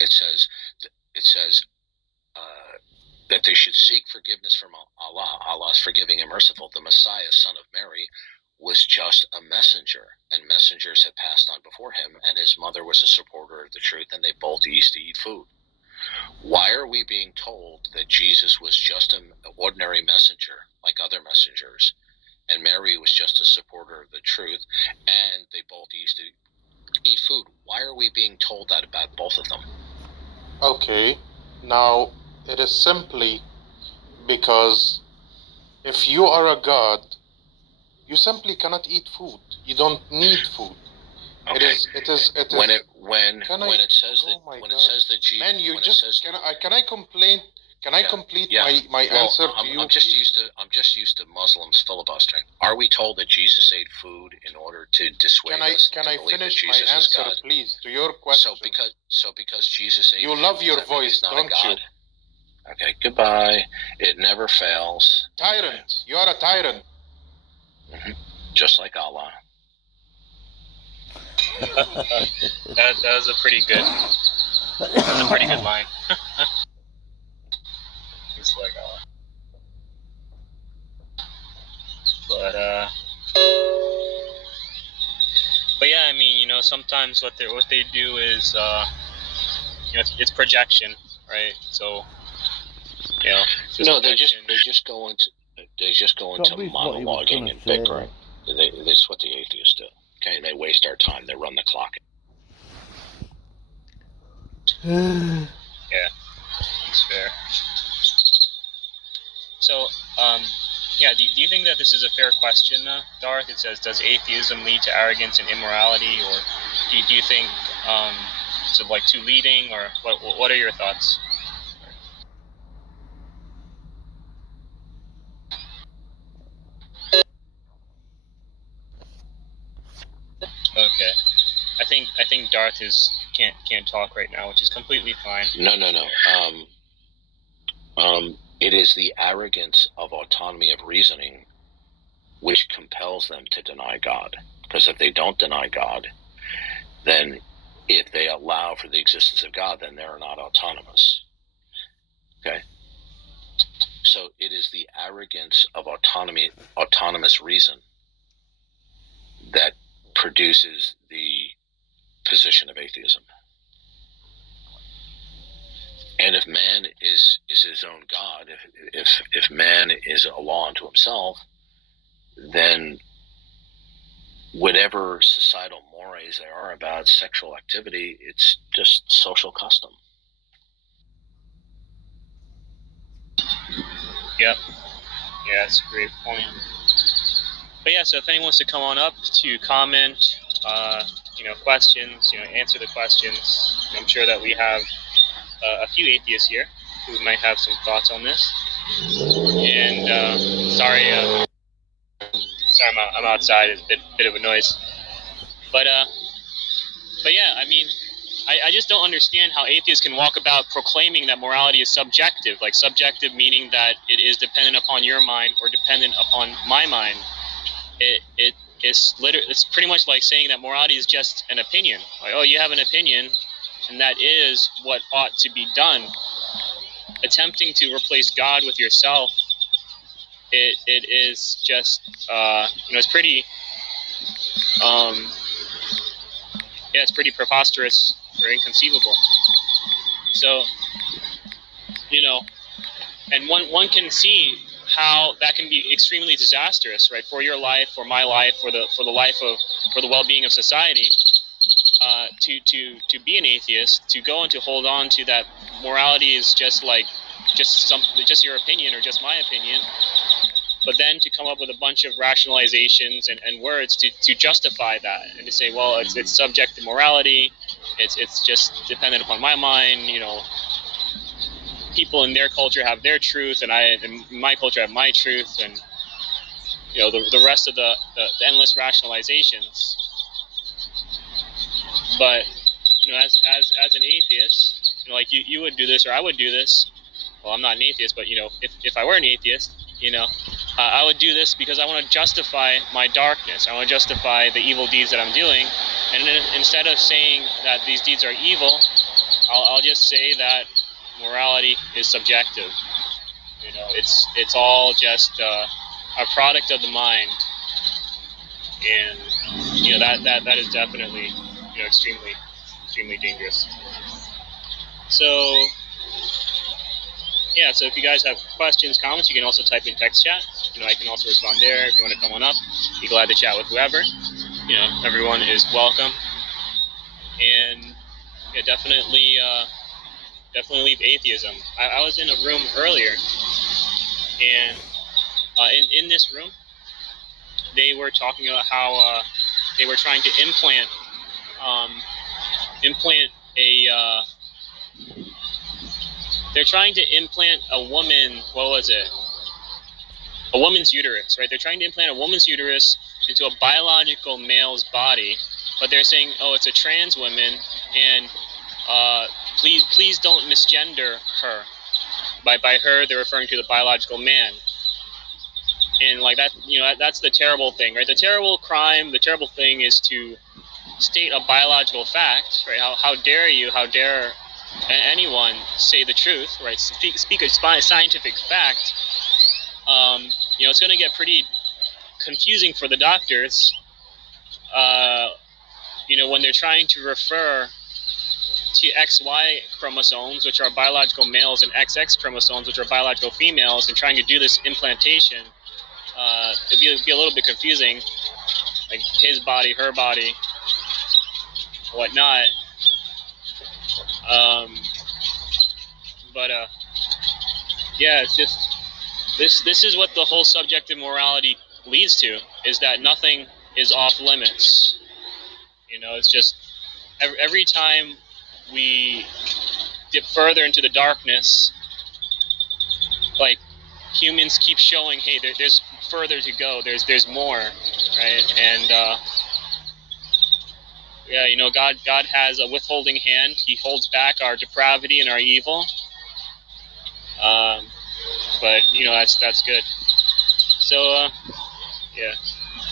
it says that they should seek forgiveness from Allah. Allah is forgiving and merciful. The Messiah, son of Mary, was just a messenger, and messengers had passed on before him, and his mother was a supporter of the truth, and they both used to eat food. Why are we being told that Jesus was just an ordinary messenger, like other messengers, and Mary was just a supporter of the truth, and they both used to eat food? Why are we being told that about both of them? Okay, now it is simply because if you are a god, you simply cannot eat food. You don't need food. Okay. It is. When it says that Jesus. Man, you just can I complain? Can I complete my answer to you? I'm just used to Muslims filibustering. Are we told that Jesus ate food in order to dissuade us? Can I finish my answer, please, to your question? So because Jesus ate you food, love your voice, don't you? Okay, goodbye. It never fails. Tyrant, you are a tyrant. Mm-hmm. Just like Allah. that was a pretty good line. Just like Allah. But yeah, I mean, sometimes what they do is, it's projection, right? So, no, they just go into monologuing and bickering. That's what the atheists do. Okay, they waste our time. They run the clock. Yeah, that's fair. So, do you think that this is a fair question, Darth? It says, does atheism lead to arrogance and immorality, or do you think it's too leading, or what are your thoughts? Okay, I think Darth can't talk right now, which is completely fine. No. It is the arrogance of autonomy of reasoning which compels them to deny God. Because if they don't deny God, then if they allow for the existence of God, then they're not autonomous. Okay? So it is the arrogance of autonomous reason that produces the position of atheism. And if man is his own God, if man is a law unto himself, then whatever societal mores there are about sexual activity, it's just social custom. Yep. Yeah, that's a great point. But yeah, so if anyone wants to come on up to comment, questions, answer the questions, I'm sure that we have a few atheists here who might have some thoughts on this. And sorry, I'm outside. It's a bit of a noise. But yeah, I mean, I just don't understand how atheists can walk about proclaiming that morality is subjective. Like subjective meaning that it is dependent upon your mind or dependent upon my mind. It's pretty much like saying that morality is just an opinion. Like, oh, you have an opinion, and that is what ought to be done. Attempting to replace God with yourself, it is just, it's pretty, it's pretty preposterous or inconceivable. So, and one can see how that can be extremely disastrous, right, for your life, for my life, for the well-being of society. To be an atheist, to go and to hold on to that morality is just your opinion or just my opinion, but then to come up with a bunch of rationalizations and words to justify that and to say, well, it's subject to morality, it's just dependent upon my mind, people in their culture have their truth, and in my culture have my truth, and the rest of the endless rationalizations. But as an atheist, like you would do this or I would do this. Well, I'm not an atheist, but if I were an atheist, I would do this because I want to justify my darkness. I want to justify the evil deeds that I'm doing, and then instead of saying that these deeds are evil, I'll just say that morality is subjective. You know, it's all just a product of the mind, and you know that is definitely, you know, extremely dangerous. So yeah, so if you guys have questions, comments, you can also type in text chat. You know, I can also respond there. If you want to come on up, be glad to chat with whoever. You know, everyone is welcome. And yeah, definitely leave atheism. I was in a room earlier, and in this room, they were talking about how they were trying to implant a. They're trying to implant a woman. What was it? A woman's uterus, right? They're trying to implant a woman's uterus into a biological male's body, but they're saying, "Oh, it's a trans woman, and please don't misgender her." By her, they're referring to the biological man, and like that, you know, that's the terrible thing, right? The terrible crime, the terrible thing is to state a biological fact, right? How dare you? How dare anyone say the truth, right? Speak a scientific fact. You know, it's going to get pretty confusing for the doctors, you know, when they're trying to refer to XY chromosomes, which are biological males, and XX chromosomes, which are biological females, and trying to do this implantation. It'd be a little bit confusing, like his body, her body, whatnot. But yeah, it's just this is what the whole subjective morality leads to, is that nothing is off limits. You know, it's just every time we dip further into the darkness, like humans keep showing, hey, there's further to go. There's more, right? And yeah, you know, God has a withholding hand. He holds back our depravity and our evil. But you know, that's good. So yeah,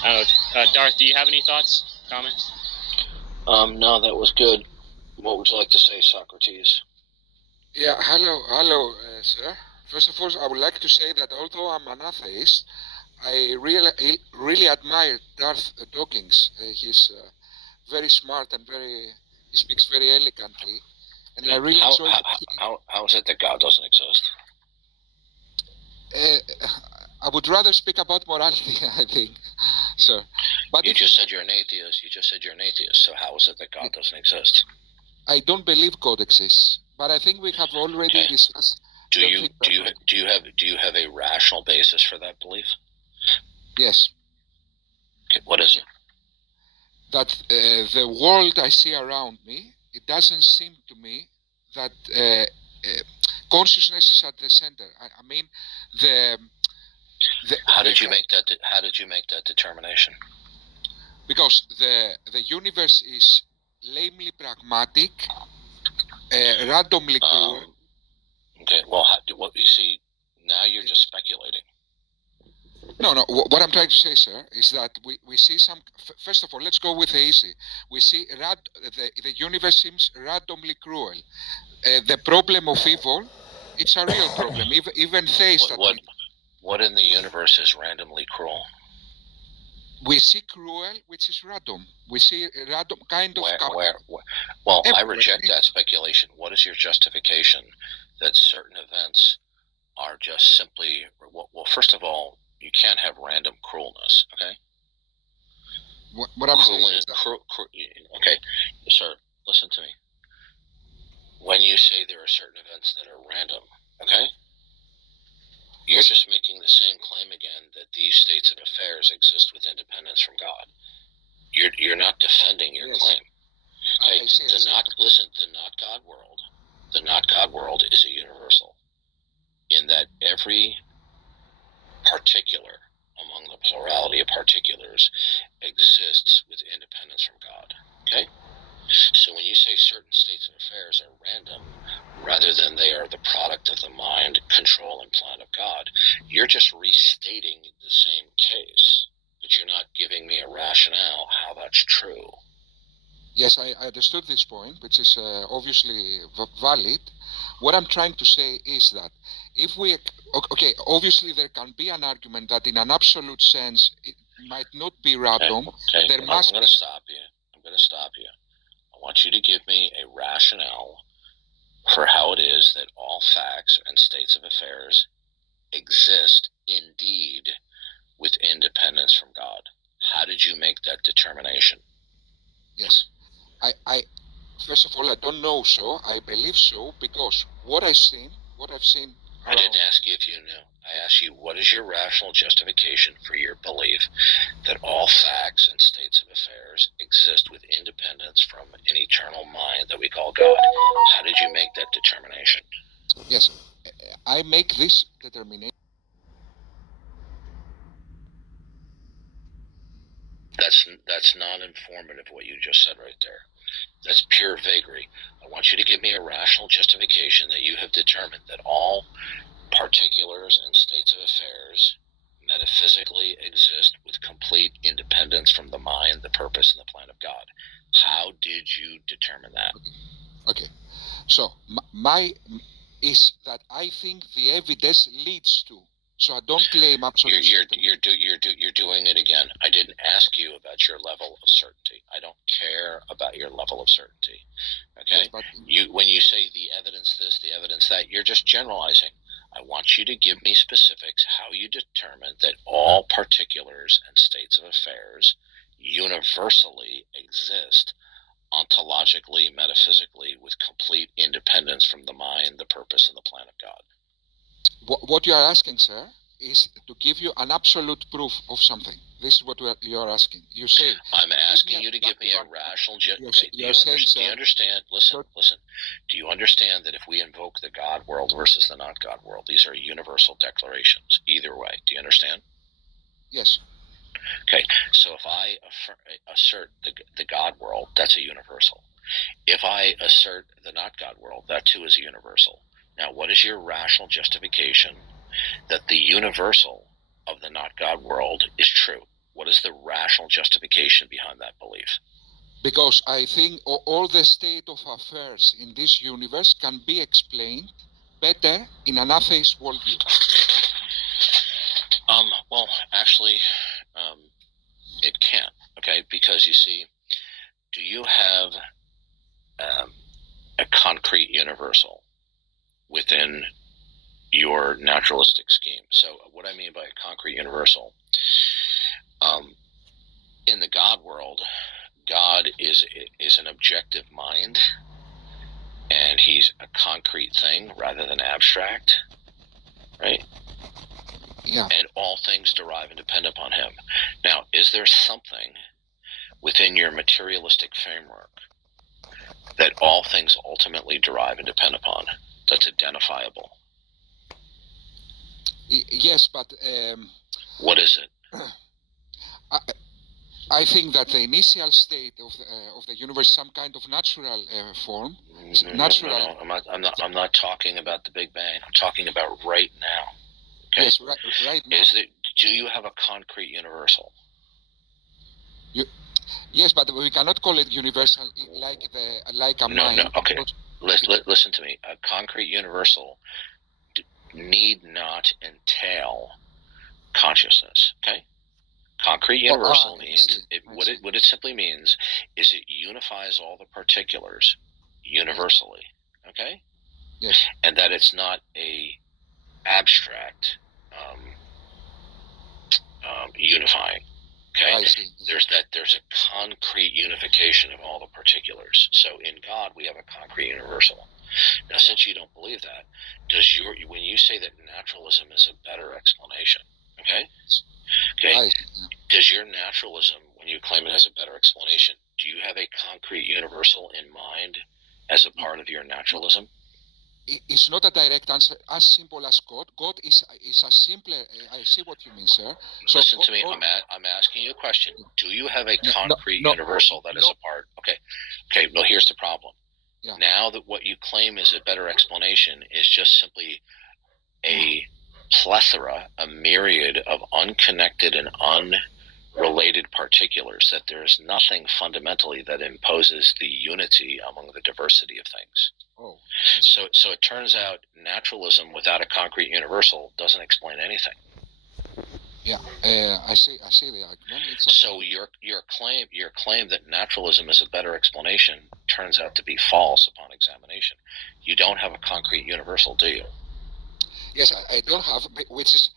I don't know. Darth, do you have any thoughts, comments? No, that was good. What would you like to say, Socrates? Yeah, hello, sir. First of all, I would like to say that although I'm an atheist, I really admire Darth Dawkins. He's very smart and he speaks very elegantly, and I really enjoy. How is it that God doesn't exist? I would rather speak about morality, I think, sir. But you just said you're an atheist. So how is it that God doesn't exist? I don't believe God exists, but I think we have already discussed. Do you have a rational basis for that belief? Yes. Okay, what is it? That the world I see around me, it doesn't seem to me that consciousness is at the center. I mean, How did you make that determination? Because the universe is lamely pragmatic, randomly cruel. Okay, well, what you see now, you're just speculating. No. What I'm trying to say, sir, is that we see some. First of all, let's go with the easy. We see the universe seems randomly cruel. The problem of evil, it's a real problem. Even theists. What in the universe is randomly cruel? We see cruel, which is random. We see random kind of. Where? Well, I reject that speculation. What is your justification that certain events are just simply? Well, first of all, you can't have random cruelness. Okay. What I'm saying is that, okay, sir, listen to me. When you say there are certain events that are random, okay, you're just making the same claim again that these states of affairs exist with independence from God. You're not defending your claim. Okay, the not God world is a universal, in that every particular among the plurality of particulars exists with independence from God. Okay? So when you say certain states of affairs are random, rather than they are the product of the mind, control, and plan of God, you're just restating the same case, but you're not giving me a rationale how that's true. Yes, I understood this point, which is obviously valid. What I'm trying to say is that if we, okay, obviously there can be an argument that in an absolute sense it might not be random. Okay. There must I'm going to stop you. I want you to give me a rationale for how it is that all facts and states of affairs exist indeed with independence from God. How did you make that determination? Yes. I first of all, I don't know so. I believe so because what I've seen I didn't ask you if you knew. I asked you, what is your rational justification for your belief that all facts and states of affairs exist with independence from an eternal mind that we call God? How did you make that determination? Yes, I make this determination. That's non-informative what you just said right there. That's pure vagary. I want you to give me a rational justification that you have determined that all particulars and states of affairs metaphysically exist with complete independence from the mind, the purpose, and the plan of God. How did you determine that? Okay. So my is that I think the evidence leads to. So I don't claim absolute certainty. You're doing it again. I didn't ask you about your level of certainty. I don't care about your level of certainty. Okay? Yes, when you say the evidence this, the evidence that, you're just generalizing. I want you to give me specifics how you determine that all particulars and states of affairs universally exist ontologically, metaphysically, with complete independence from the mind, the purpose, and the plan of God. What you are asking, sir, is to give you an absolute proof of something. This is what you are asking. You say, I'm asking you to give me a rational justification. Do you understand? Listen. Do you understand that if we invoke the God world versus the not God world, these are universal declarations either way? Do you understand? Yes. Okay, so if I assert the God world, that's a universal. If I assert the not God world, that too is a universal. Now, what is your rational justification that the universal of the not God world is true? What is the rational justification behind that belief? Because I think all the state of affairs in this universe can be explained better in an atheist worldview. Well, actually, it can't, okay? Because you see, do you have a concrete universal within your naturalistic scheme? So what I mean by a concrete universal, in the God world, God is an objective mind, and he's a concrete thing rather than abstract, right? Yeah. And all things derive and depend upon him. Now, is there something within your materialistic framework that all things ultimately derive and depend upon that's identifiable? Yes, but what is it? I think that the initial state of the universe, some kind of natural form. No. I'm not talking about the Big Bang. I'm talking about right now. Okay? Yes, right now. Do you have a concrete universal? Yes, but we cannot call it universal like a mind. No. Okay. Listen to me. A concrete universal need not entail consciousness. Okay. Concrete universal means what it simply means is it unifies all the particulars universally. Okay. Yes. And that it's not a abstract unifying. Okay. There's a concrete unification of all the particulars. So in God we have a concrete universal. Now, since you don't believe that, when you say that naturalism is a better explanation, okay, does your naturalism, when you claim it has a better explanation, do you have a concrete universal in mind as a part of your naturalism? It's not a direct answer as simple as God. God is a simpler. I see what you mean, sir. So listen to me. I'm asking you a question. Do you have a concrete universal that is a part? Okay. No, here's the problem. Yeah. Now that what you claim is a better explanation is just simply a plethora, a myriad of unconnected and related particulars, that there is nothing fundamentally that imposes the unity among the diversity of things. Oh, So it turns out naturalism without a concrete universal doesn't explain anything. yeah. I see the argument. So your claim that naturalism is a better explanation turns out to be false upon examination. You don't have a concrete universal, do you? Yes, I don't have, which is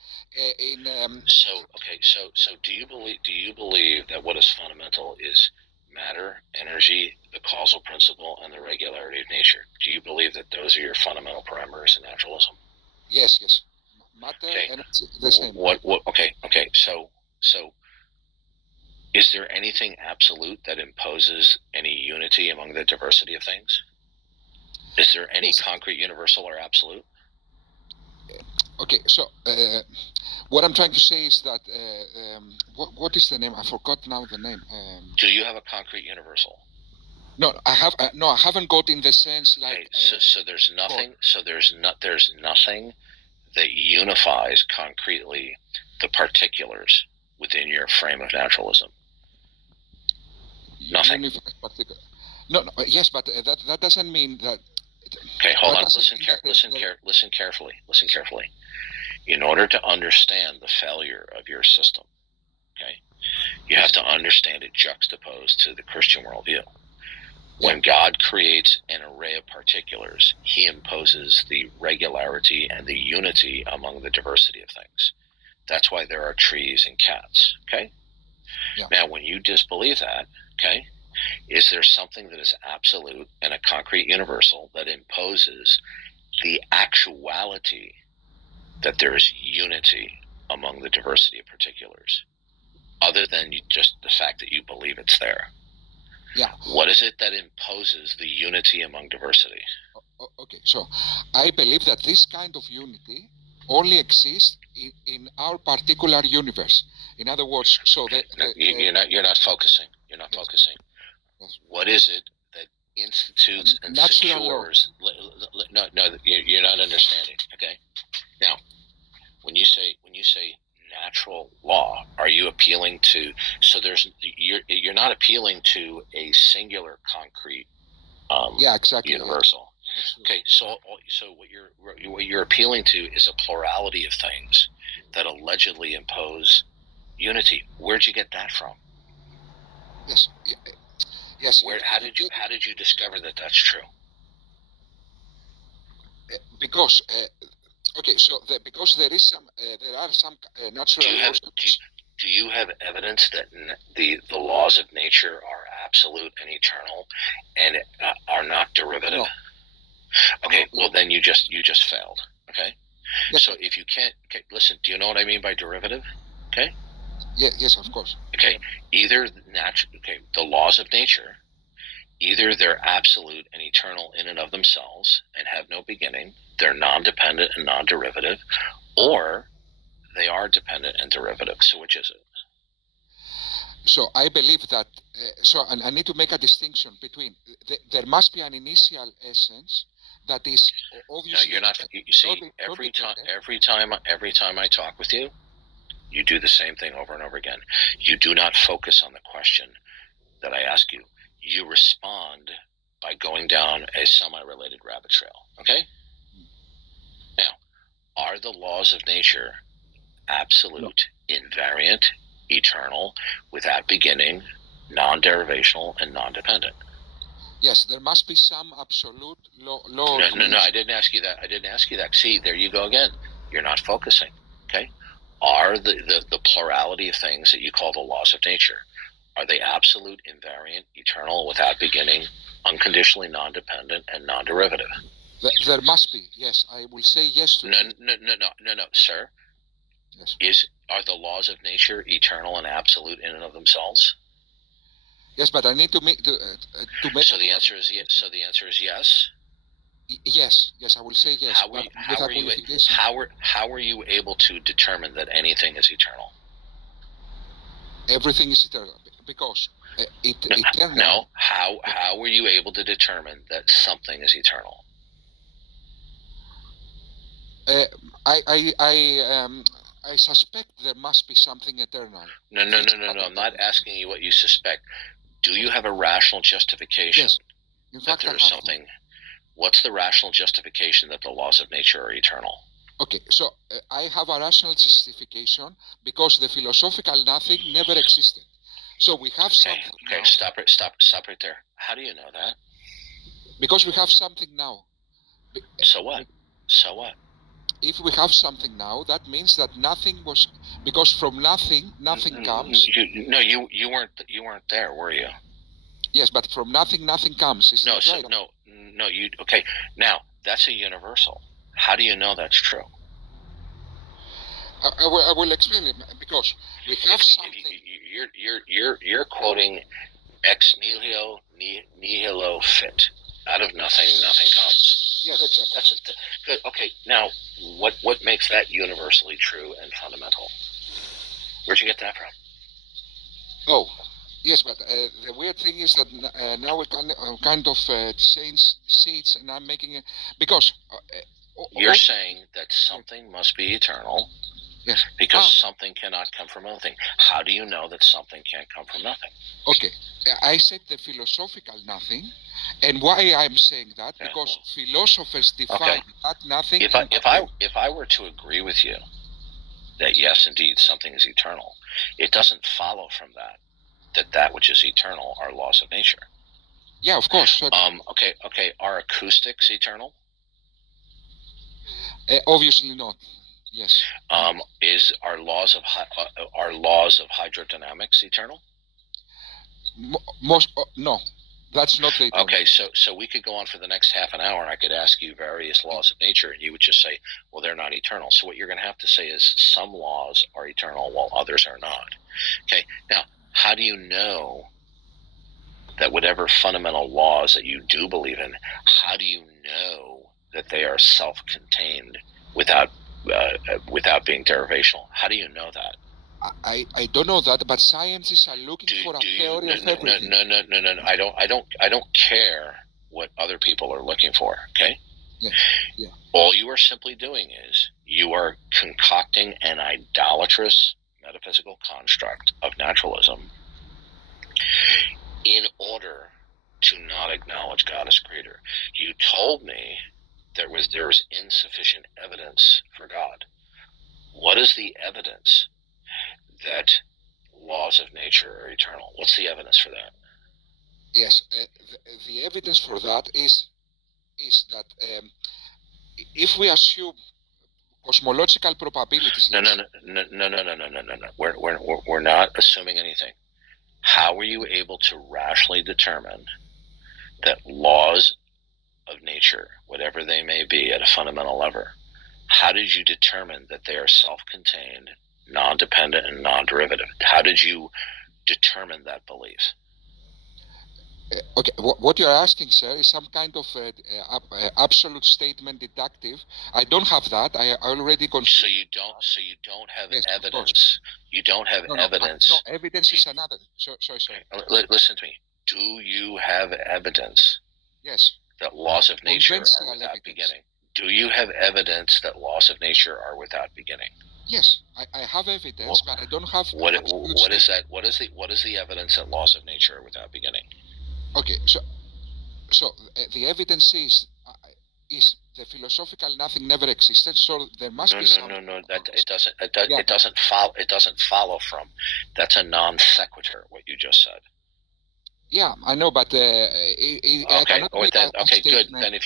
in. So do you believe that what is fundamental is matter, energy, the causal principle, and the regularity of nature? Do you believe that those are your fundamental parameters in naturalism? Yes. Matter, energy, the same. Okay. So is there anything absolute that imposes any unity among the diversity of things? Is there any concrete universal or absolute? Okay, so what I'm trying to say is that what is the name? I forgot now the name. Do you have a concrete universal? No, I have. No, I haven't got in the sense like. Okay, so there's nothing. So there's nothing that unifies concretely the particulars within your frame of naturalism. Nothing. No, yes, but that doesn't mean that. Okay, hold on. Listen carefully. In order to understand the failure of your system, okay, you have to understand it juxtaposed to the Christian worldview. When God creates an array of particulars, he imposes the regularity and the unity among the diversity of things. That's why there are trees and cats, okay? Yeah. Now, when you disbelieve that, okay, is there something that is absolute and a concrete universal that imposes the actuality that there is unity among the diversity of particulars, other than just the fact that you believe it's there? Yeah. What is it that imposes the unity among diversity? Okay, so I believe that this kind of unity only exists in our particular universe. In other words, so that you're not focusing. You're not focusing. Yes. What is it that institutes and secures? No, you're not understanding. Okay. Now, when you say natural law, are you appealing to? So you're not appealing to a singular concrete. Yeah, exactly. Universal. Yeah. Okay, so what you're appealing to is a plurality of things that allegedly impose unity. Where'd you get that from? Yes. Yes. How did you discover that that's true? Because okay, so because there are some natural laws. Do you have evidence that the laws of nature are absolute and eternal, and are not derivative? No. Okay, well then you just failed. Okay. Yes. So if you can't, listen. Do you know what I mean by derivative? Okay. Yes, of course. Okay. Either the laws of nature, either they're absolute and eternal in and of themselves and have no beginning, they're non-dependent and non-derivative, or they are dependent and derivative. So which is it? So I believe that. So I need to make a distinction between there must be an initial essence that is obviously. No, you're not. You see, every time I talk with you, you do the same thing over and over again. You do not focus on the question that I ask you. You respond by going down a semi-related rabbit trail. Okay. Now, are the laws of nature absolute, invariant, eternal, without beginning, non-derivational, and non-dependent? Yes, there must be some absolute law. No, I didn't ask you that. See, there you go again. You're not focusing. Okay. Are the plurality of things that you call the laws of nature, are they absolute, invariant, eternal, without beginning, unconditionally non-dependent, and non-derivative? There must be. Yes, I will say yes to that. No, sir. Yes. Are the laws of nature eternal and absolute in and of themselves? Yes, but I need to make So the answer is yes. So the answer is yes. Yes, I will say yes. How are you able to determine that anything is eternal? Everything is eternal because eternal. No. How were you able to determine that something is eternal? I suspect there must be something eternal. No. I'm not asking you what you suspect. Do you have a rational justification Yes. In that fact, I there have is something? What's the rational justification that the laws of nature are eternal? Okay, so I have a rational justification because the philosophical nothing never existed. So we have something Okay, now. stop right there. How do you know that? Because we have something now. So what? So what? If we have something now, that means that nothing was, because from nothing comes. You weren't there, were you? Yes, but from nothing comes. Is that right? No. Okay. Now that's a universal. How do you know that's true? I will explain it because we have something. You're quoting ex nihilo fit. Out of nothing comes. Yes, exactly. Good. Okay. Now, what makes that universally true and fundamental? Where'd you get that from? Oh, yes, but the weird thing is that now we can kind of change seats, and I'm making it because you're saying that something must be eternal. Yes. Because something cannot come from nothing. How do you know that something can't come from nothing? Okay, I said the philosophical nothing, and why I'm saying that because philosophers define that nothing. If I were to agree with you that yes, indeed, something is eternal, it doesn't follow from that which is eternal are laws of nature. Yeah, of course. Okay. Are acoustics eternal? Obviously not. Yes. Are laws of hydrodynamics eternal? No, that's not the eternal. Okay, so we could go on for the next half an hour, and I could ask you various laws of nature, and you would just say, well, they're not eternal. So what you're going to have to say is some laws are eternal while others are not. Okay, now how do you know that whatever fundamental laws that you do believe in, how do you know that they are self-contained without being derivational? How do you know that? I don't know that, but scientists are looking for a theory of everything. No. I don't care what other people are looking for. Okay. Yeah. All you are simply doing is you are concocting an idolatrous metaphysical construct of naturalism in order to not acknowledge God as creator. You told me there was insufficient evidence for God. What is the evidence that laws of nature are eternal? What's the evidence for that? Yes, the evidence for that is that if we assume cosmological probabilities. No. We're not assuming anything. How were you able to rationally determine that laws of nature, whatever they may be at a fundamental level, how did you determine that they are self-contained, non-dependent, and non-derivative? How did you determine that belief? Okay, what you're asking, sir, is some kind of absolute statement deductive. I don't have that. I already So you don't have evidence. You don't have evidence. No, evidence is another. Sorry. Listen to me. Do you have evidence? Yes. That laws of nature are without beginning. Do you have evidence that laws of nature are without beginning? Yes, I have evidence, but I don't have. What is that? What is the evidence that laws of nature are without beginning? Okay, so the evidence is the philosophical nothing never existed. So there must be some. No. That it doesn't follow. It doesn't follow from. That's a non sequitur. What you just said. Yeah, I know, but okay. Good. Then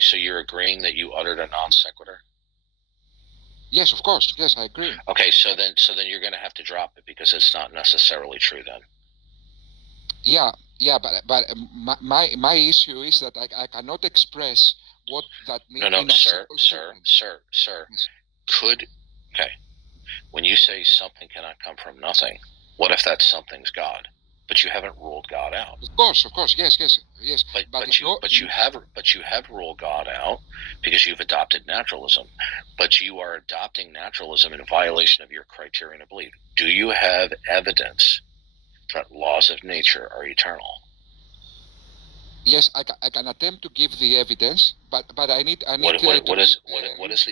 so you're agreeing that you uttered a non sequitur. Yes, of course. Yes, I agree. Okay, so then you're going to have to drop it because it's not necessarily true then. Yeah, but my issue is that I cannot express what that means. No, sir. Yes. When you say something cannot come from nothing, what if that something's God? But you haven't ruled God out. Of course, yes. But you have ruled God out because you've adopted naturalism. But you are adopting naturalism in violation of your criterion of belief. Do you have evidence that laws of nature are eternal? Yes, I can attempt to give the evidence, but I need. What is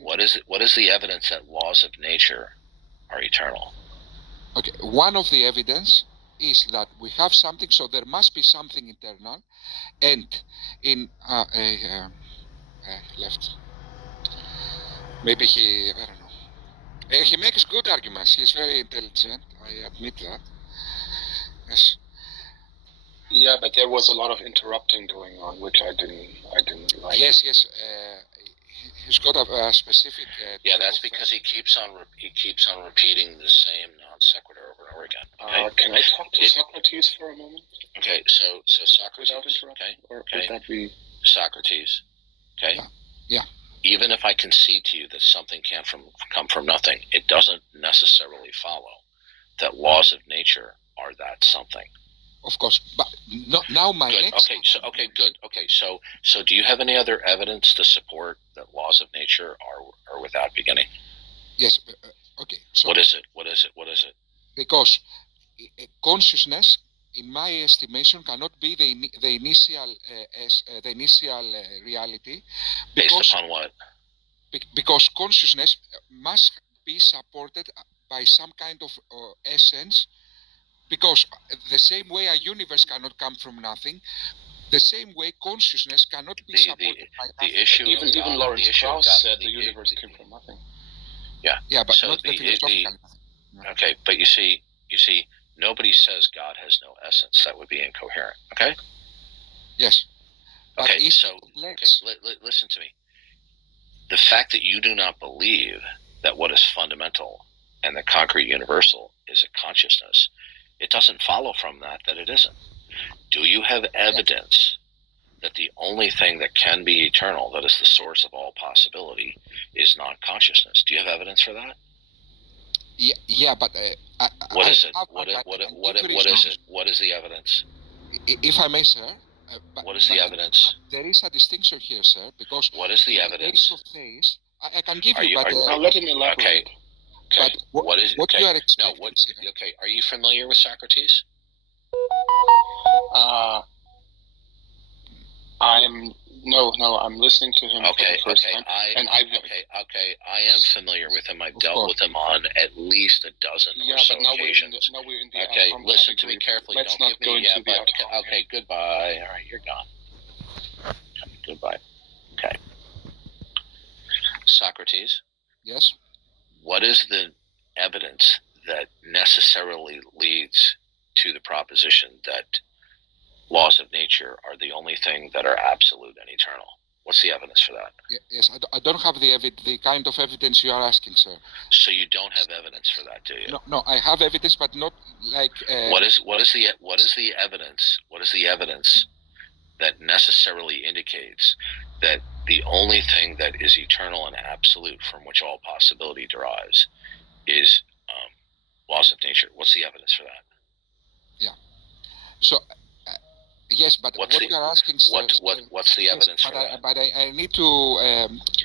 What is the evidence that laws of nature are eternal? Okay, one of the evidence is that we have something, so there must be something internal, and in left. Maybe I don't know. He makes good arguments. He's very intelligent. I admit that. Yes. Yeah, but there was a lot of interrupting going on, which I didn't like. Yes. He's got a specific. Yeah, that's because he keeps on repeating the same non sequitur over and over again. Okay? Can I talk to Socrates for a moment? Okay, so Socrates. Without interrupting, or okay. would that be Socrates? Okay. Yeah. Even if I concede to you that something can't come from nothing, it doesn't necessarily follow that laws of nature are that something. Of course, but now my good. next. Okay, good. Okay, so do you have any other evidence to support that laws of nature are without beginning? Yes. Okay. So what is it? Because consciousness, in my estimation, cannot be the initial reality. Based upon what? Because consciousness must be supported by some kind of essence. Because the same way a universe cannot come from nothing, the same way consciousness cannot be supported by nothing. The issue even Lawrence Krauss said the universe came from nothing. Yeah, but so not the philosophical. Okay, but you see, nobody says God has no essence. That would be incoherent. Okay. Yes. Okay. Listen to me. The fact that you do not believe that what is fundamental and the concrete universal is a consciousness, it doesn't follow from that it isn't. Do you have evidence that the only thing that can be eternal, that is the source of all possibility, is non-consciousness? Do you have evidence for that? Yeah, but what is it? What is it? What is the evidence? If I may, sir. What is the evidence? There is a distinction here, sir, because what is the evidence? I can give you, but I'll let him elaborate. Okay. But what you are expecting? Okay. Are you familiar with Socrates? I'm listening to him for the first time. I am familiar with him. I've dealt with him on at least a dozen or so occasions. Now we're in the okay, listen to me carefully. Let's Don't not give go me into the okay, goodbye. All right, you're gone. Okay, goodbye. Okay. Socrates? Yes? What is the evidence that necessarily leads to the proposition that laws of nature are the only thing that are absolute and eternal? What's the evidence for that? Yes, I don't have the kind of evidence you are asking, sir. So you don't have evidence for that, do you? No, I have evidence, but not like. What is the evidence? What is the evidence that necessarily indicates that the only thing that is eternal and absolute, from which all possibility derives, is laws of nature? What's the evidence for that? Yeah. So. Yes, but what you are asking, sir, what's the evidence for that? But I need to,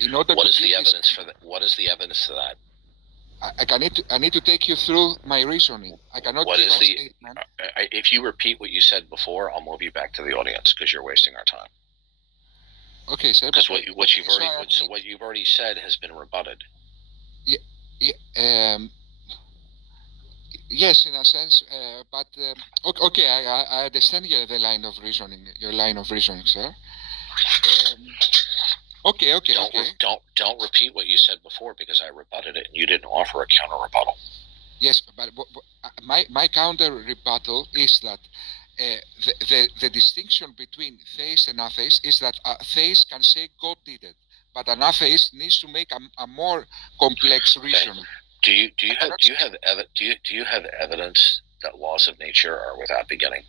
in order what to. Is the evidence for that? What is the evidence for that? I need to take you through my reasoning. I cannot. What is the? Statement. If you repeat what you said before, I'll move you back to the audience because you're wasting our time. Okay, sir. Because what you've already said has been rebutted. Yeah. Yes, in a sense, but okay, I understand your line of reasoning, sir. Okay. Don't repeat what you said before because I rebutted it and you didn't offer a counter rebuttal. Yes, but my counter rebuttal is that the distinction between theist and atheist is that a theist can say God did it, but an atheist needs to make a more complex reason. Okay. Do you have evidence that laws of nature are without beginning?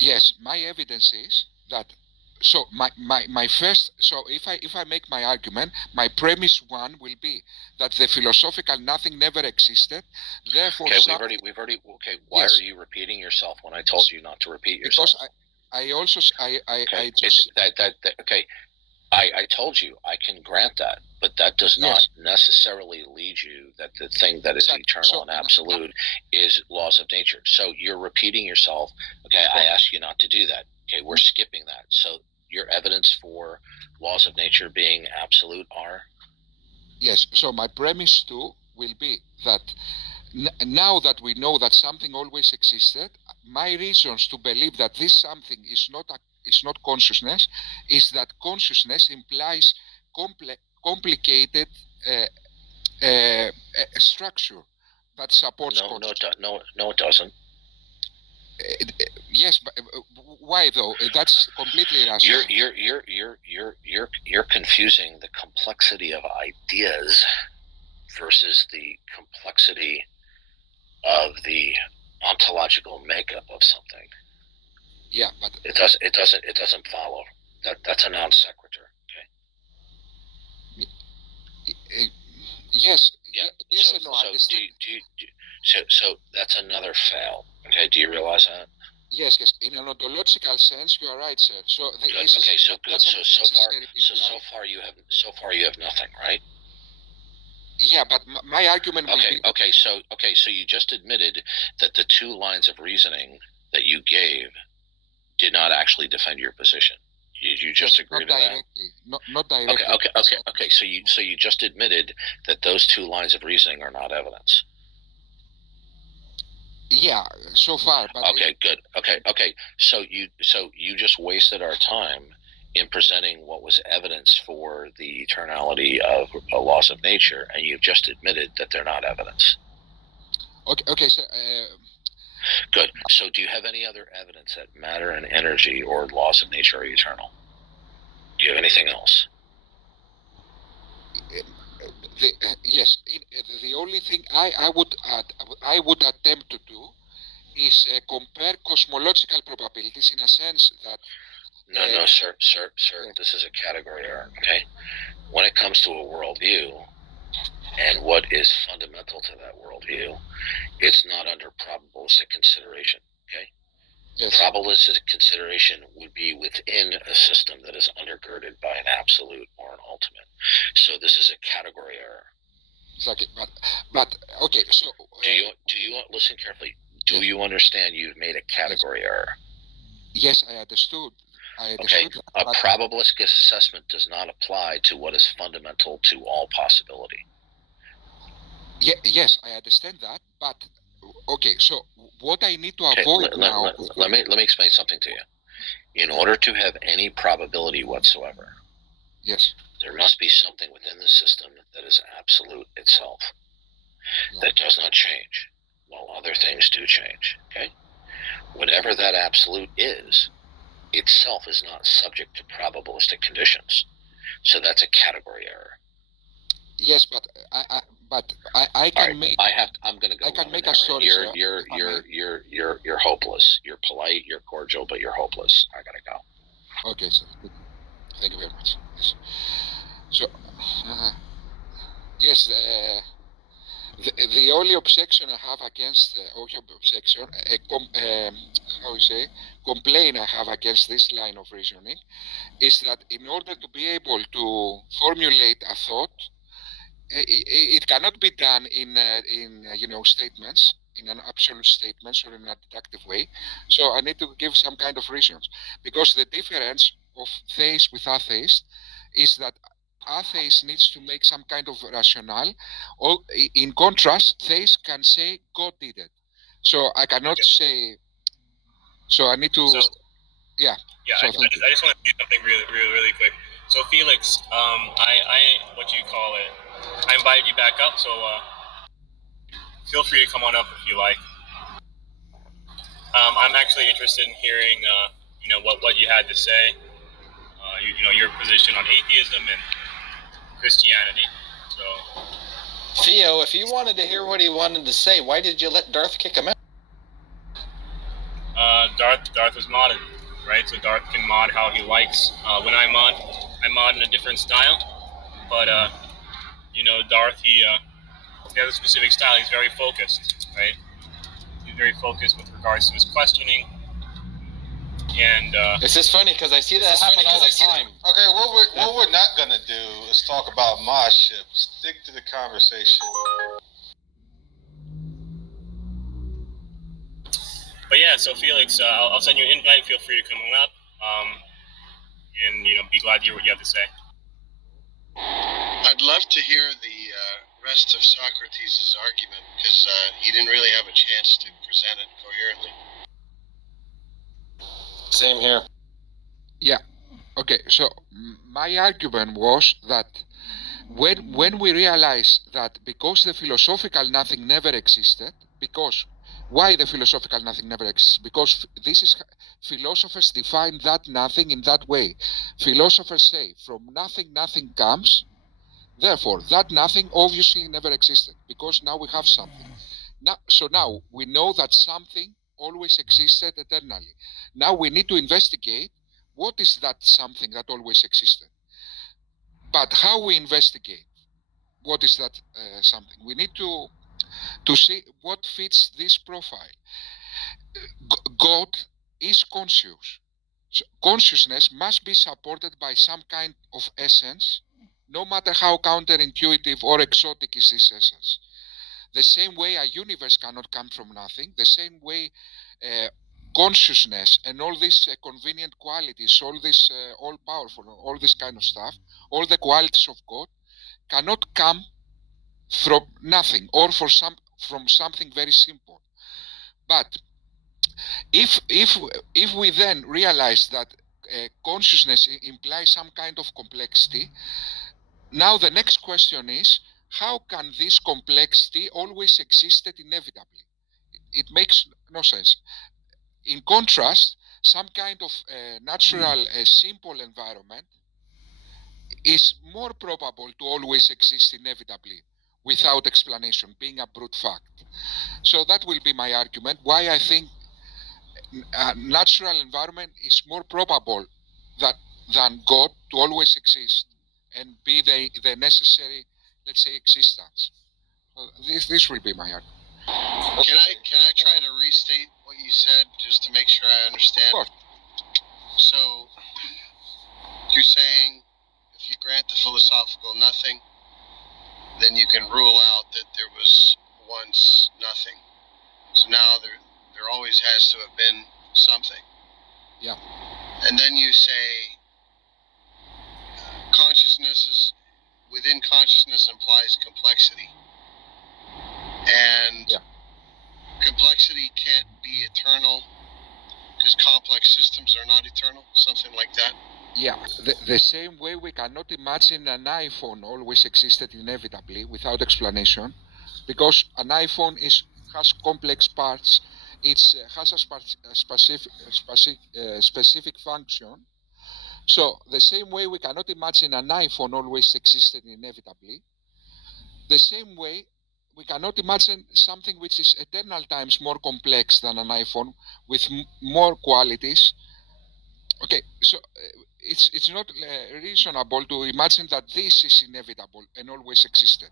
Yes, my evidence is that. So my first. So if I make my argument, my premise one will be that the philosophical nothing never existed. Therefore, okay, we've already. Okay, why are you repeating yourself when I told you not to repeat yourself? Because I told you I can grant that, but that does not necessarily lead you that the thing that is eternal and absolute is laws of nature. So you're repeating yourself. Okay, I asked you not to do that. Okay, we're skipping that. So your evidence for laws of nature being absolute are? Yes, so my premise too will be that now that we know that something always existed, my reasons to believe that this something is not consciousness is that consciousness implies complicated structure that supports consciousness. No, it doesn't. Yes, but why though? That's completely irrational. You're confusing the complexity of ideas versus the complexity of the ontological makeup of something. Yeah, but it doesn't follow. That's a non sequitur. Okay. Yes. Yeah. Yes, so, no, I understand. So that's another fail. Okay. Do you realize that? Yes. In an ontological sense, you are right, sir. So good. Okay. So good. So far you have nothing, right? Yeah, but my argument will be... Okay, so you just admitted that the two lines of reasoning that you gave did not actually defend your position. Did you just agree to that? Not directly. Okay. So you just admitted that those two lines of reasoning are not evidence. Yeah, so far. But okay, good. Okay. So you just wasted our time in presenting what was evidence for the eternality of a laws of nature, and you've just admitted that they're not evidence. Okay. So, good. So do you have any other evidence that matter and energy or laws of nature are eternal? Do you have anything else? Yes. The only thing I would attempt to do is compare cosmological probabilities in a sense that... No, sir. This is a category error, okay? When it comes to a worldview and what is fundamental to that worldview, it's not under probabilistic consideration, okay? Yes. Probabilistic consideration would be within a system that is undergirded by an absolute or an ultimate. So this is a category error. Exactly, but okay. So do you listen carefully? Do you understand you've made a category error? Yes, I understood. Okay, a probabilistic assessment does not apply to what is fundamental to all possibility. Yes, I understand that, but okay. So what I need to avoid now... Let me explain something to you. In order to have any probability whatsoever, yes, there must be something within the system that is absolute itself, that does not change, while other things do change. Okay, whatever that absolute is, itself is not subject to probabilistic conditions. So that's a category error. Yes, but I can make... I'm going to go. I can make a story. You're hopeless. You're polite. You're cordial, but you're hopeless. I gotta go. Okay, sir. Thank you very much. Yes. So, yes, the only objection I have against complaint I have against this line of reasoning is that in order to be able to formulate a thought, it cannot be done in statements, in an absolute statements or in a deductive way. So I need to give some kind of reasons, because the difference of theist with atheist is that atheist needs to make some kind of rationale. Or in contrast, theist can say God did it. So I cannot say. So I need to. Yeah. So I just want to do something really quick. So Felix, I what you call it? I invited you back up, so feel free to come on up if you like. I'm actually interested in hearing, what you had to say. Your position on atheism and Christianity. So, Theo, if you wanted to hear what he wanted to say, why did you let Darth kick him out? Darth was modded, right? So Darth can mod how he likes. When I mod in a different style. But Darth, he has a specific style. He's very focused, right? He's very focused with regards to his questioning. And it's just funny because I see that happen all the time. Okay, what we're not gonna do is talk about mod ships. Stick to the conversation. But yeah, so Felix, I'll send you an invite. Feel free to come on up. and be glad to hear what you have to say. I'd love to hear the rest of Socrates' argument because he didn't really have a chance to present it coherently. Same here. Yeah. Okay. So my argument was that when we realize that because the philosophical nothing never existed, because why the philosophical nothing never exists? Because this is philosophers define that nothing in that way. Philosophers say from nothing nothing comes. Therefore, that nothing obviously never existed because now we have something. Now we know that something always existed eternally. Now we need to investigate what is that something that always existed. But how we investigate what is that something? We need to see what fits this profile. God is conscious. So consciousness must be supported by some kind of essence, no matter how counterintuitive or exotic is this essence. The same way a universe cannot come from nothing, the same way consciousness and all these convenient qualities, all this all-powerful, all this kind of stuff, all the qualities of God cannot come from nothing or from something very simple. But if we then realize that consciousness implies some kind of complexity, now the next question is, how can this complexity always exist inevitably? It makes no sense. In contrast, some kind of natural simple environment is more probable to always exist inevitably without explanation, being a brute fact. So that will be my argument, why I think a natural environment is more probable than God to always exist and be the necessary, let's say, existence. So this will be my argument. Can I try to restate what you said just to make sure I understand? Of course. So you're saying if you grant the philosophical nothing, then you can rule out that there was once nothing. So now there always has to have been something. Yeah. And then you say consciousness is within consciousness implies complexity. And yeah. Complexity can't be eternal because complex systems are not eternal, something like that. Yeah, the same way we cannot imagine an iPhone always existed inevitably without explanation, because an iPhone has complex parts, it has a specific function. So the same way we cannot imagine an iPhone always existed inevitably, the same way we cannot imagine something which is eternal times more complex than an iPhone with more qualities. Okay, so it's not reasonable to imagine that this is inevitable and always existed.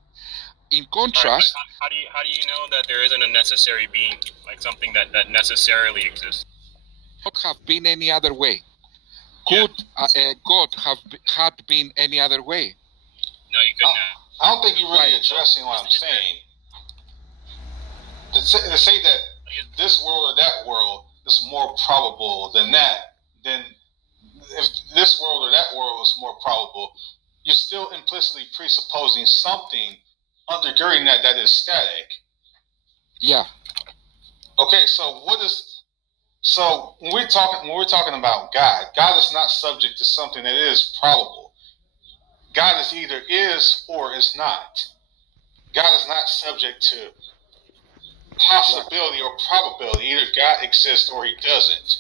In contrast, how do you know that there isn't a necessary being, like something that necessarily exists? Not have been any other way. Could God have had been any other way? No, you couldn't have. I don't think you're really addressing what I'm saying. To say that this world or that world is more probable than that, then if this world or that world is more probable, you're still implicitly presupposing something undergirding that is static. Yeah. Okay, so when we're talking about God is not subject to something that is probable. God is either is or is not. God is not subject to possibility or probability. Either God exists or he doesn't.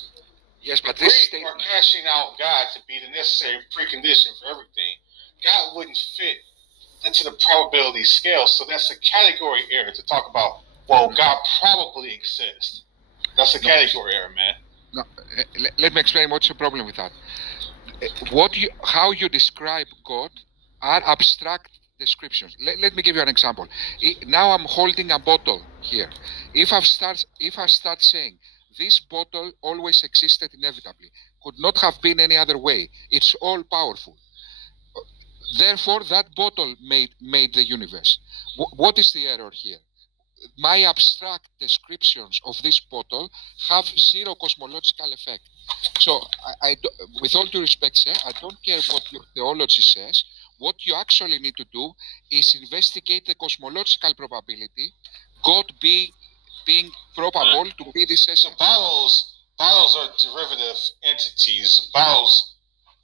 Yes, but this we are cashing out God to be the necessary precondition for everything. God wouldn't fit into the probability scale, so that's a category error to talk about, well, God probably exists. That's a category error, man. No, let me explain what's the problem with that. How you describe God are abstract descriptions. Let me give you an example. Now I'm holding a bottle here. If I start saying this bottle always existed inevitably, could not have been any other way, it's all powerful. Therefore, that bottle made the universe. What is the error here? my abstract descriptions of this bottle have zero cosmological effect. So, with all due respect, sir, I don't care what your theology says. What you actually need to do is investigate the cosmological probability, God being probable to be this essence. Bottles are derivative entities. Bottles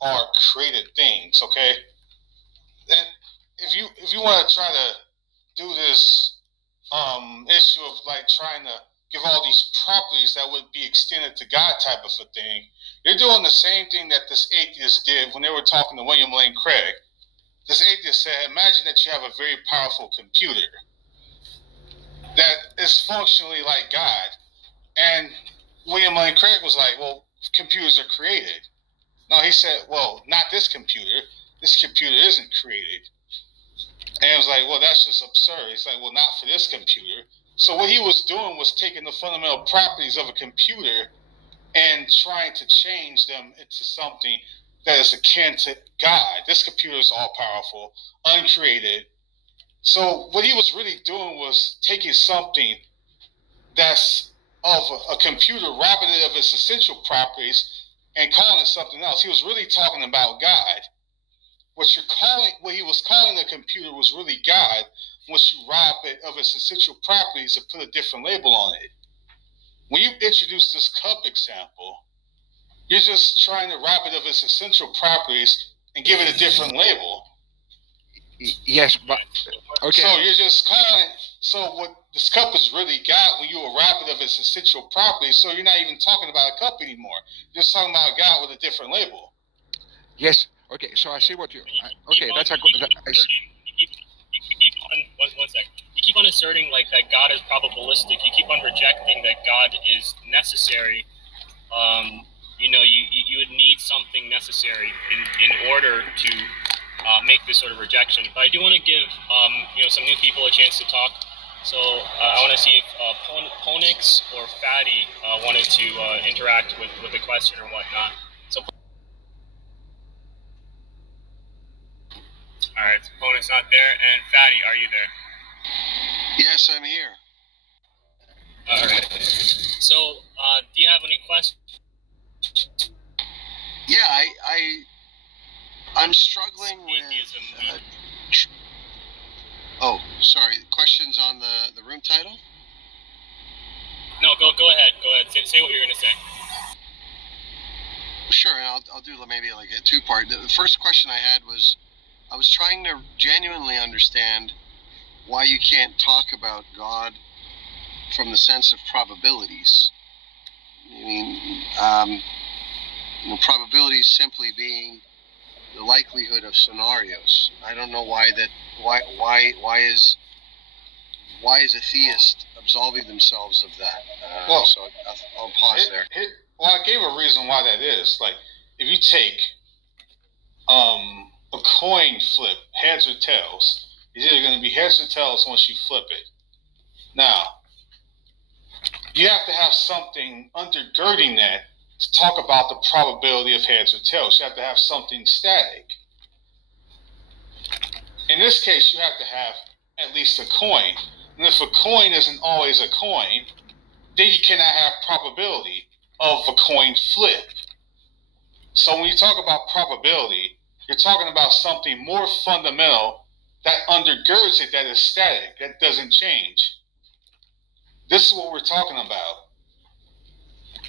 are created things. Okay, and if you want to try to do this issue of like trying to give all these properties that would be extended to God type of a thing, you're doing the same thing that this atheist did when they were talking to William Lane Craig. This atheist said, imagine that you have a very powerful computer that is functionally like God. And William Lane Craig was like, well, computers are created. No, he said, well, not this computer. This computer isn't created. And it was like, well, that's just absurd. He's like, well, not for this computer. So what he was doing was taking the fundamental properties of a computer and trying to change them into something that is akin to God. This computer is all powerful, uncreated. So what he was really doing was taking something that's of a computer, robbing it of its essential properties, and calling it something else. He was really talking about God. What he was calling the computer was really God. Once you rob it of its essential properties and put a different label on it. When you introduce this cup example, you're just trying to rob it of its essential properties and give it a different label. Yes, but okay. So you're just calling. So what this cup is really God when you rob it of its essential properties. So you're not even talking about a cup anymore. You're just talking about God with a different label. Yes. Okay. So I see what you. Okay, that's a good. One second. You keep on asserting like that God is probabilistic. You keep on rejecting that God is necessary. You would need something necessary in order to make this sort of rejection. But I do want to give some new people a chance to talk. So I want to see if Ponix or Fatty wanted to interact with the question or whatnot. So, all right, so Ponix not there, and Fatty, are you there? Yes, I'm here. All right. So, do you have any questions? Yeah, I'm struggling with. Oh, sorry. Questions on the room title? No, go ahead. Go ahead. Say what you're going to say. Sure, and I'll do maybe like a two-part. The first question I had was, I was trying to genuinely understand why you can't talk about God from the sense of probabilities. I mean, probabilities simply being the likelihood of scenarios. I don't know why is a theist absolving themselves of that? So I'll pause there. Well, I gave a reason why that is. Like, if you take a coin flip, heads or tails, it's either going to be heads or tails once you flip it. Now, you have to have something undergirding that to talk about the probability of heads or tails. You have to have something static. In this case, you have to have at least a coin. And if a coin isn't always a coin, then you cannot have probability of a coin flip. So when you talk about probability, you're talking about something more fundamental that undergirds it, that is static, that doesn't change. This is what we're talking about.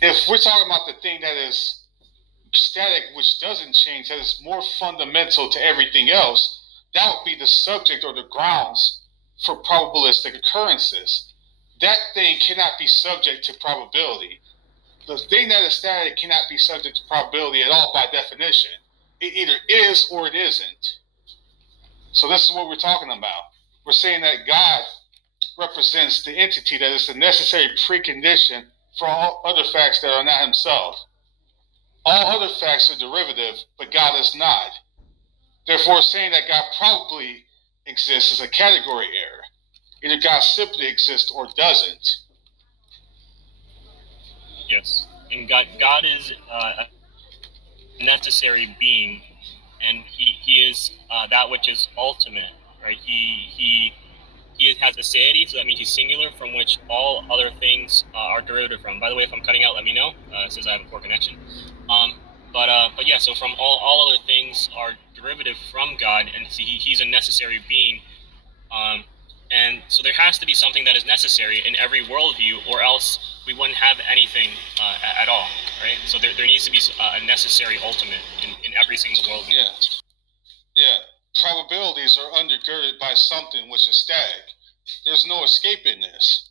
If we're talking about the thing that is static, which doesn't change, that is more fundamental to everything else, that would be the subject or the grounds for probabilistic occurrences. That thing cannot be subject to probability. The thing that is static cannot be subject to probability at all by definition. It either is or it isn't. So this is what we're talking about. We're saying that God represents the entity that is the necessary precondition for all other facts that are not himself. All other facts are derivative, but God is not. Therefore, saying that God probably exists is a category error. Either God simply exists or doesn't. Yes, and God is a necessary being, and he is that which is ultimate, right? He he has aseity, so that means he's singular, from which all other things are derivative from. By the way, if I'm cutting out, let me know. It says I have a poor connection. But yeah, so from all other things are derivative from God, and he's a necessary being. And so there has to be something that is necessary in every worldview, or else we wouldn't have anything at all, right? So there needs to be a necessary ultimate in every single worldview. Yeah. Yeah. Probabilities are undergirded by something which is static. There's no escaping this.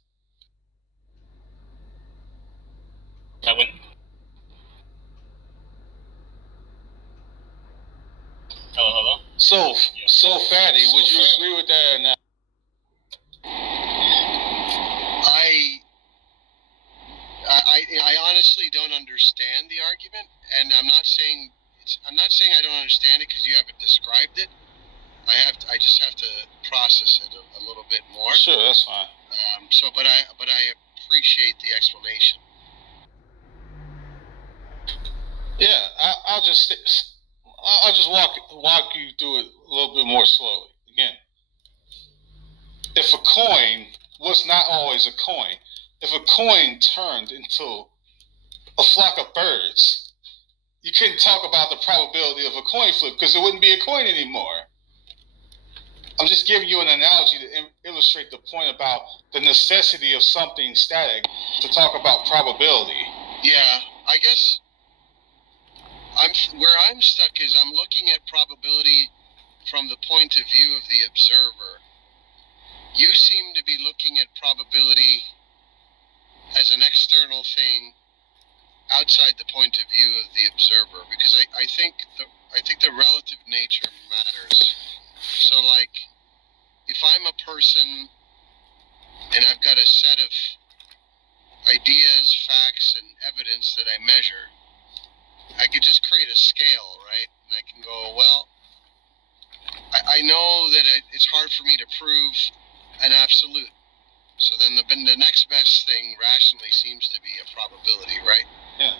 That wouldn't. Hello? So Fatty, would you agree with that or not? I honestly don't understand the argument, and I'm not saying I don't understand it because you haven't described it. I just have to process it a little bit more. Sure, that's fine. But I appreciate the explanation. Yeah, I'll just walk you through it a little bit more slowly. Again, if a coin was not always a coin, if a coin turned into a flock of birds, you couldn't talk about the probability of a coin flip because it wouldn't be a coin anymore. I'm just giving you an analogy to illustrate the point about the necessity of something static to talk about probability. Yeah, I guess where I'm stuck is I'm looking at probability from the point of view of the observer. You seem to be looking at probability as an external thing outside the point of view of the observer, because I think the relative nature matters. So, like, if I'm a person and I've got a set of ideas, facts, and evidence that I measure, I could just create a scale, right? And I can go, well, I know that it's hard for me to prove an absolute. So then the next best thing rationally seems to be a probability, right? Yeah.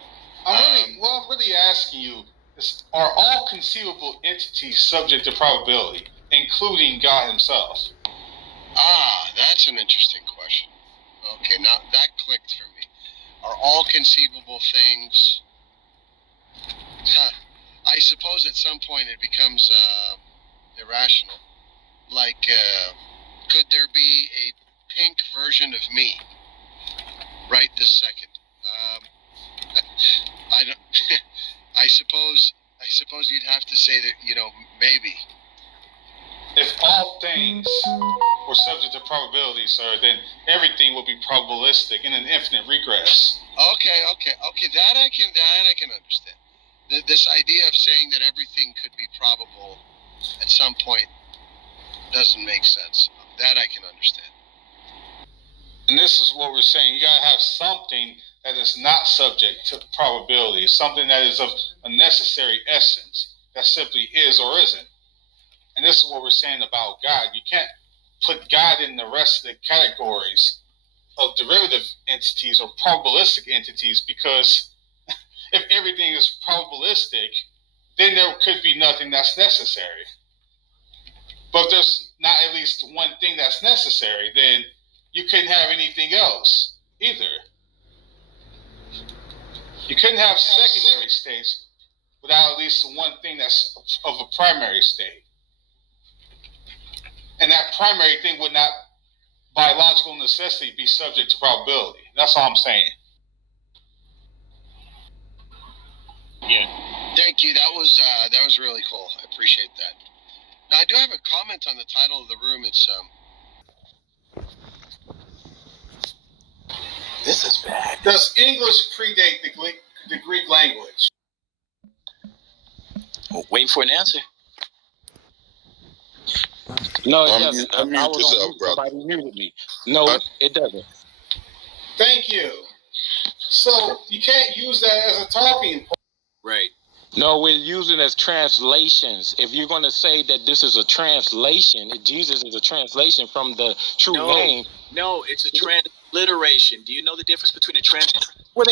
What I'm really asking you is, are all conceivable entities subject to probability, including God himself? That's an interesting question. Okay, now that clicked for me. Are all conceivable things... I suppose at some point it becomes irrational. Like, could there be a pink version of me right this second? I don't. I suppose you'd have to say that, maybe. If all things were subject to probability, sir, then everything will be probabilistic in an infinite regress. Okay. That I can understand. This idea of saying that everything could be probable at some point doesn't make sense. That I can understand. And this is what we're saying. You gotta have something that is not subject to probability, something that is of a necessary essence, that simply is or isn't. And this is what we're saying about God. You can't put God in the rest of the categories of derivative entities or probabilistic entities, because if everything is probabilistic, then there could be nothing that's necessary. But if there's not at least one thing that's necessary, then you couldn't have anything else either. You couldn't have secondary states without at least one thing that's of a primary state. And that primary thing would not, by logical necessity, be subject to probability. That's all I'm saying. Yeah. Thank you. That was really cool. I appreciate that. Now, I do have a comment on the title of the room. It's This is bad. Does English predate the Greek language? Well, waiting for an answer. No, it doesn't. I Unmute was yourself, on mute. brother. Somebody muted me. No, it doesn't. Thank you. So you can't use that as a talking point. Right. No, we're using it as translations. If you're going to say that this is a translation, Jesus is a translation from the true name. No, it's a transliteration. Do you know the difference between a Well,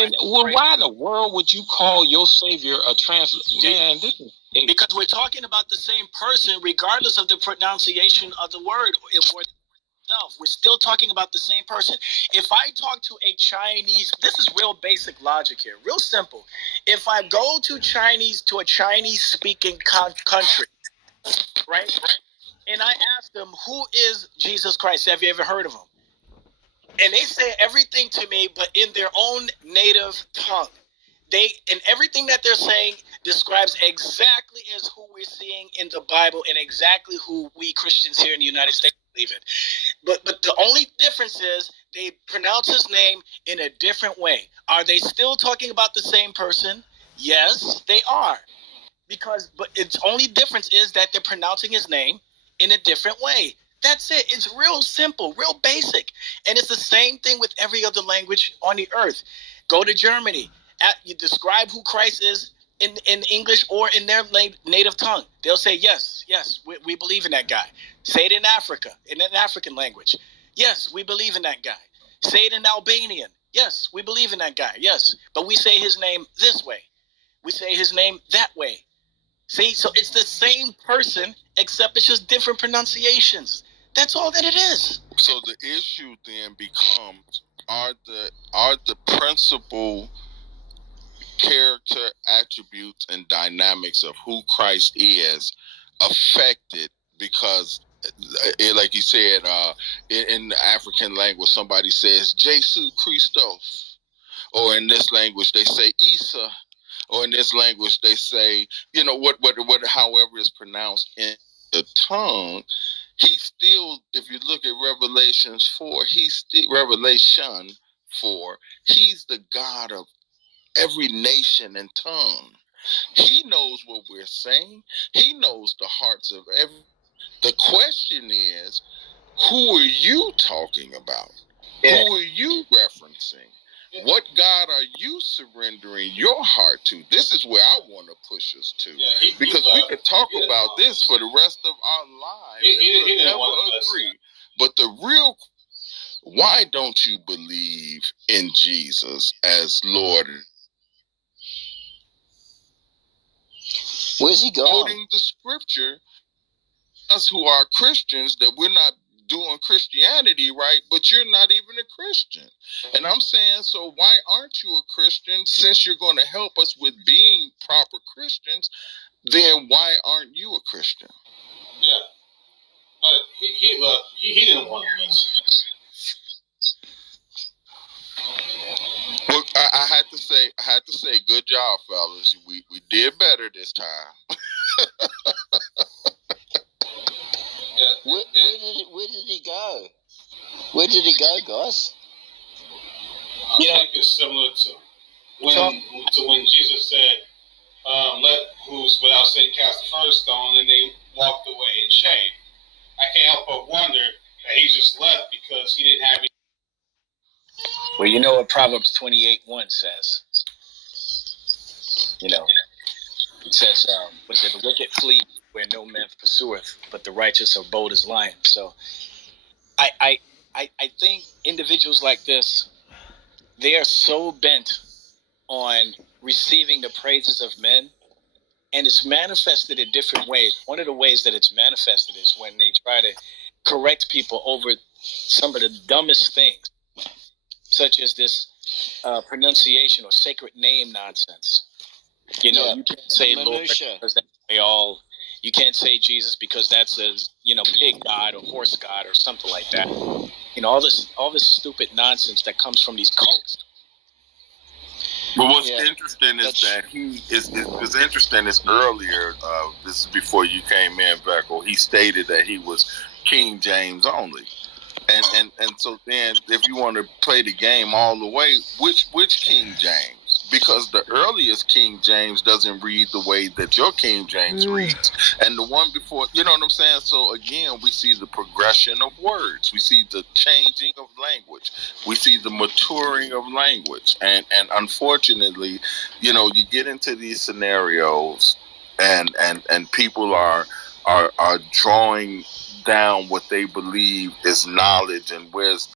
why in the world would you call your Savior a Man, this is Because we're talking about the same person, regardless of the pronunciation of the word. stuff. We're still talking about the same person. If I talk to a Chinese, this is real basic logic here, real simple. If I go to a Chinese-speaking country, right, and I ask them, who is Jesus Christ? Have you ever heard of him? And they say everything to me, but in their own native tongue. And everything that they're saying describes exactly as who we're seeing in the Bible and exactly who we Christians here in the United States believe in. But the only difference is they pronounce his name in a different way. Are they still talking about the same person? Yes, they are. But its only difference is that they're pronouncing his name in a different way. That's it. It's real simple, real basic. And it's the same thing with every other language on the earth. Go to Germany. You describe who Christ is in English or in their native tongue. They'll say, yes, we believe in that guy. Say it in Africa, in an African language. Yes, we believe in that guy. Say it in Albanian. Yes, we believe in that guy. Yes, but we say his name this way. We say his name that way. See, so it's the same person, except it's just different pronunciations. That's all that it is. So the issue then becomes: are the principal character attributes and dynamics of who Christ is affected because, like you said, in the African language, somebody says Jesus Christos, or in this language they say Isa, or in this language they say, however it's pronounced in the tongue. He still, if you look at Revelation 4, he's the God of every nation and tongue. He knows what we're saying. He knows the hearts of every. The question is, who are you talking about? Yeah. Who are you referencing? What God are you surrendering your heart to? This is where I want to push us to. Because we could talk about this for the rest of our lives. He never agree. But the real, why don't you believe in Jesus as Lord? Where's he going? Quoting the scripture, us who are Christians, that we're not doing Christianity right, but you're not even a Christian. And I'm saying, so why aren't you a Christian? Since you're going to help us with being proper Christians, then why aren't you a Christian? Yeah, but he didn't want to listen. Well, I had to say, good job, fellas. We did better this time. Where did he go? Where did he go, guys? I think it's similar to when Jesus said, "Let who's without sin cast the first stone," and they walked away in shame. I can't help but wonder that he just left because he didn't have any. Well, you know what Proverbs 28:1 says. It says, the wicked flee where no man pursueth, but the righteous are bold as lions. So I think individuals like this, they are so bent on receiving the praises of men, and it's manifested in different ways. One of the ways that it's manifested is when they try to correct people over some of the dumbest things, such as this pronunciation or sacred name nonsense. You can't say Lord because that's you can't say Jesus because that's a pig god or horse god or something like that. All this stupid nonsense that comes from these cults. But what's interesting is that it was interesting is earlier, this is before you came in, Beckel, he stated that he was King James only. And so then if you want to play the game all the way, which King James? Because the earliest King James doesn't read the way that your King James reads. And the one before, you know what I'm saying? So again, we see the progression of words. We see the changing of language. We see the maturing of language. And unfortunately, you get into these scenarios and people are drawing down what they believe is knowledge and wisdom.